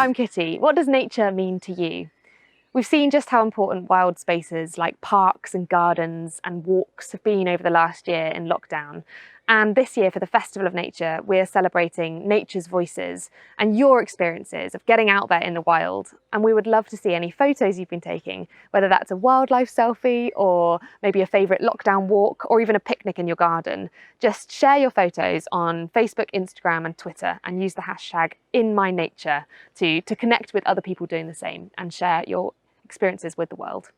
I'm Kitty. What does nature mean to you? We've seen just how important wild spaces like parks and gardens and walks have been over the last year in lockdown. And this year for the Festival of Nature, we're celebrating nature's voices and your experiences of getting out there in the wild. And we would love to see any photos you've been taking, whether that's a wildlife selfie or maybe a favourite lockdown walk or even a picnic in your garden. Just share your photos on Facebook, Instagram and Twitter and use the hashtag #InMyNature to connect with other people doing the same and share your experiences with the world.